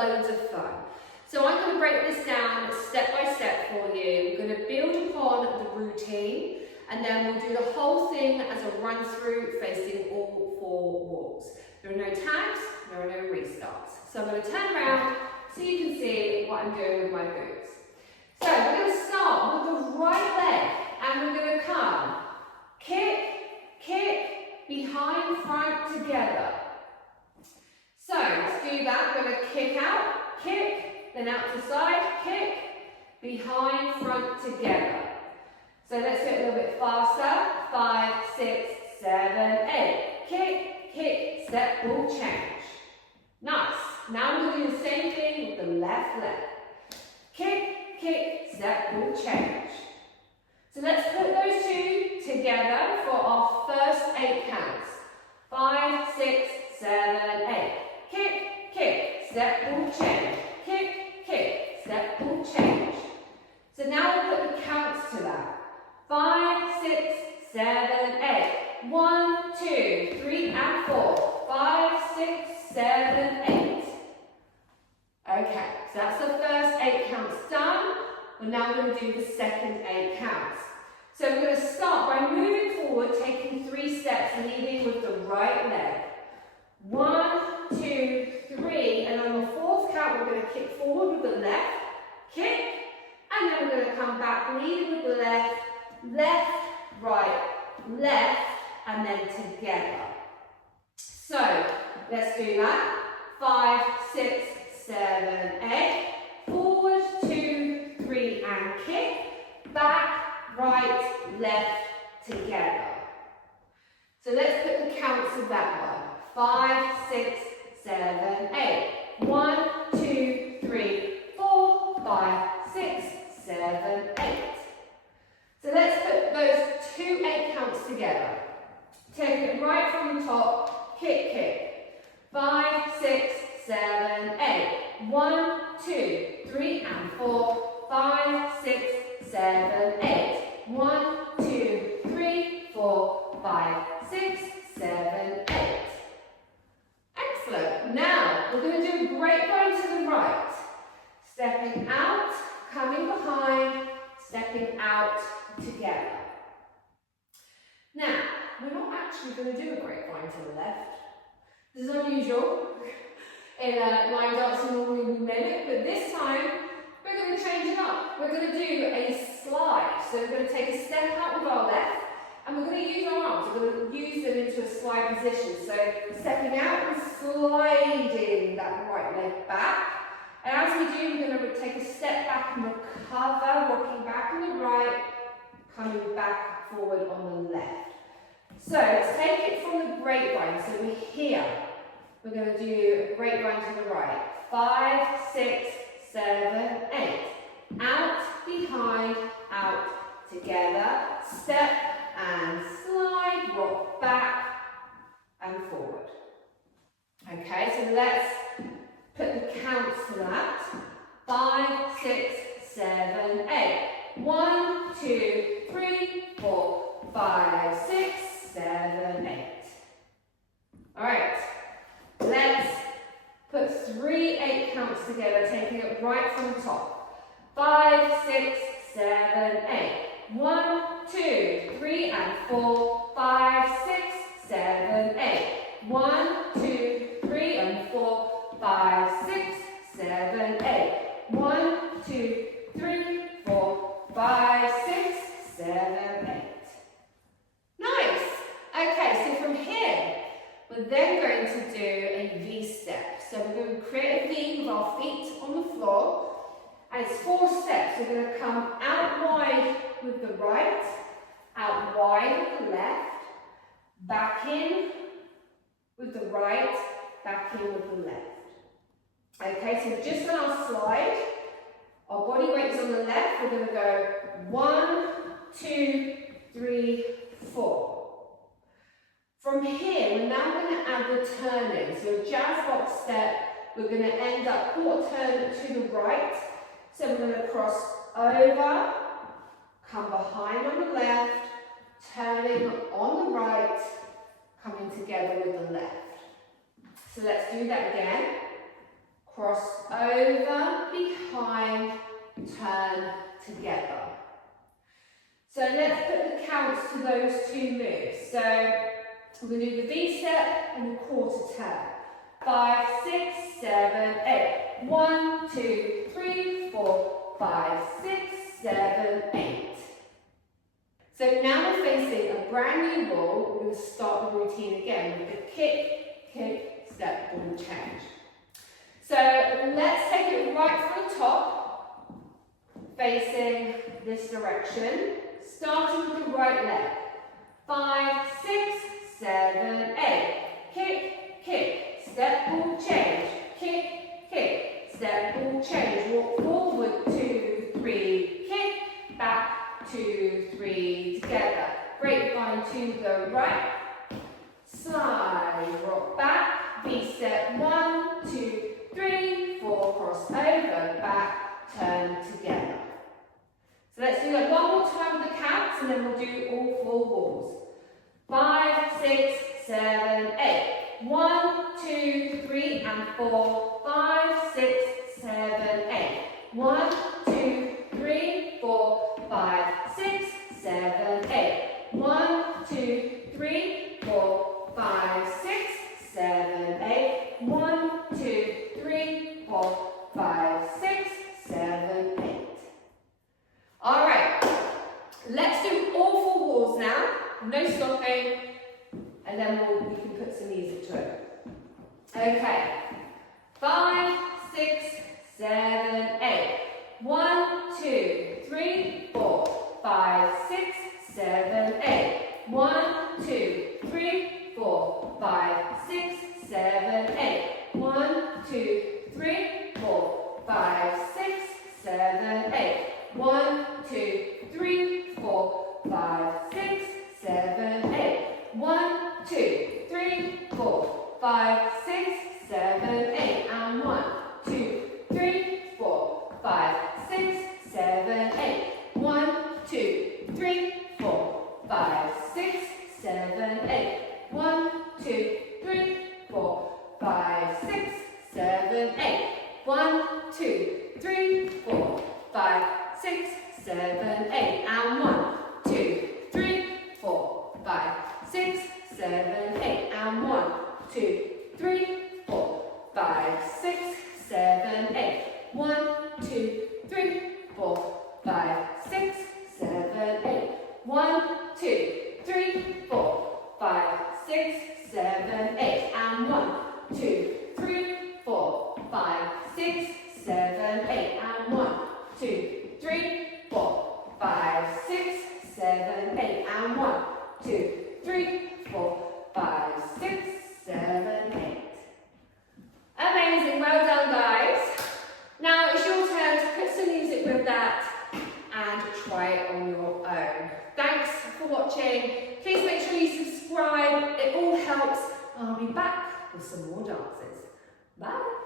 loads of fun. So I'm going to break this down step by step for you. We're going to build upon the routine, and then we'll do the whole thing as a run through facing all 4 walls. There are no tags, there are no restarts. So I'm going to turn around so you can see what I'm doing with my boots. So we're going to start with the right leg, and we're going to come kick, kick, behind, front, together. So let's do that. We're going to kick out, kick, then out to side, kick, behind, front, together. So let's do it a little bit faster. 5, 6, 7, 8. Kick, kick, step, ball change. Nice. Now we're going to do the same thing with the left leg. Kick, kick, step, ball change. So let's put those 2 together for our first 8 counts. 5, 6, 7, 8. Kick, kick, step, ball change. Kick, kick, step, ball change. So now we'll put the counts to that. 5, 6, 7, 8. 1, 2, 3, and 4. 5, 6, 7, 8. Okay, so that's the first 8 counts done. We're now going to do the second 8 counts. So we're going to start by moving forward, taking 3 steps, leading with the right leg. 1, 2, 3, and on the 4th count, we're going to kick forward with the left, kick, and then we're going to come back, leading with the left, left, right, left, and then together. So let's do that. 5, 6, 7, 8. Forward, 2, 3, and kick. Back, right, left, together. So let's put the counts of that one. 5, 6, 7, 8. 1, 2, 3, 4, 5, 6, 7, 8. So let's put those 2 8 counts together. Take it right from the top, kick, kick. 5, 6, 7, 8. 1, 2, 3, and 4. 5, 6, 7, 8. 1, 2, 3, 4, 5, 6, 7, 8. Excellent. Now we're going to do a grapevine to the right. Stepping out, coming behind, stepping out together. Now, we're not actually going to do a grapevine to the left. This is unusual. In line dancing normally we mimic, but this time we're going to change it up. We're going to do a slide. So we're going to take a step out with our left, and we're going to use our arms. We're going to use them into a slide position. So stepping out and sliding that right leg back. And as we do, we're going to take a step back and recover, rocking back on the right, coming back forward on the left. So let's take it from the grapevine. So we're here. We're going to do a grapevine to the right. 5, 6, 7, 8. Out, behind, out, together. Step and slide, rock back and forward. Okay, so let's put the counts to that. 5, 6, 7, 8. 1, 2, 3, 4, 5, 6, 7, 8. All right, let's put 3 8 counts together, taking it right from the top. 5, 6, 7, 8. 1, 2, 3, and 4, 5, 6, 7, 8. 1, 2, 3, and 4, 5, 6, 7, 8. 1, 2, 3, 4, 5, 6, 7, 8. Nice. Okay, so from here, we're then going to do a V step. So we're going to create a V with our feet on the floor. And it's 4 steps. We're going to come out wide with the right, out wide with the left, back in with the right, back in with the left. Okay, so just on our slide, our body weight is on the left. We're going to go 1, 2, 3, 4. From here, we're now going to add the turning. So a jazz box step, we're going to end up quarter turn to the right. So we're going to cross over, come behind on the left, turning on the right, coming together with the left. So let's do that again. cross over, behind, turn together. So let's put the counts to those two moves. So we're going to do the V-step and the quarter turn. 5, 6, 7, 8. 1, 2, 3, 4, 5, 6, 7, 8. So now we're facing a brand new ball. We're going to start the routine again with the kick, kick, step, ball change. So let's take it right from the top, facing this direction, starting with the right leg. 5, 6, 7, 8. Kick, kick, step, ball change. Kick, kick, step, ball change. Walk forward, 2, 3, kick, back, 2, 3, together. Grapevine to the right, slide, rock back, V-step, 1, 2, 3, 4, cross over, back, turn together. So let's do that one more time with the counts and then we'll do all 4 walls. 5, 6, 7, 8. 1, 2, 3 and 4. 5, 6, 7, 8. 1, 2, 3, 4, 5, 6, 7, 8. 1, 2, 3, 4, 5, 6, 7, 8. 1, 2, 3, 4, 5, 6, 7, 8. All right, let's do all 4 walls now. No stopping, and then we can put some music to it. Okay, 5, 6, 7, 8. 1, 2, 3, 4, 5, 6, 7, 8. 1, 2, 3, 4, 5, 6, 7, 8. 1, 2, 3, 4, 5, 6, 7, 8. 1, 2, 3, 4, 5, 6, 7, 8. 1, 2, 3, 4, 5, 6, 7, 8. And 1, 2, 3, 4, 5, 6, 7, 8. 1, 2, 3, 4, 5, 6, 7, 8. 1, 2, 3, 4, 5, 6, 7, 8. 1, 2, 3, 4, 5, 6, 7, 8. And 1, 2, 3, 4, 5, 6, 7, 8. And 1, 2, 3, 4, 5, 6, 7, 8. 1, 2, 3, 4, 5, 6, 7, 8. 1, 2, 3, 4, 5, 6, 7, 8. And 1, 2, 3, 4, 5, 6, 7, 8. And 1, 2, 3, 4, 5, 6, 7, 8. And 1, 2, 3, 4, 5, 6, 7, 8. Amazing, well done guys. Now it's your turn to put some music with that and try it on your own. Thanks for watching. Please make sure you subscribe, it all helps. I'll be back with some more dances. Bye.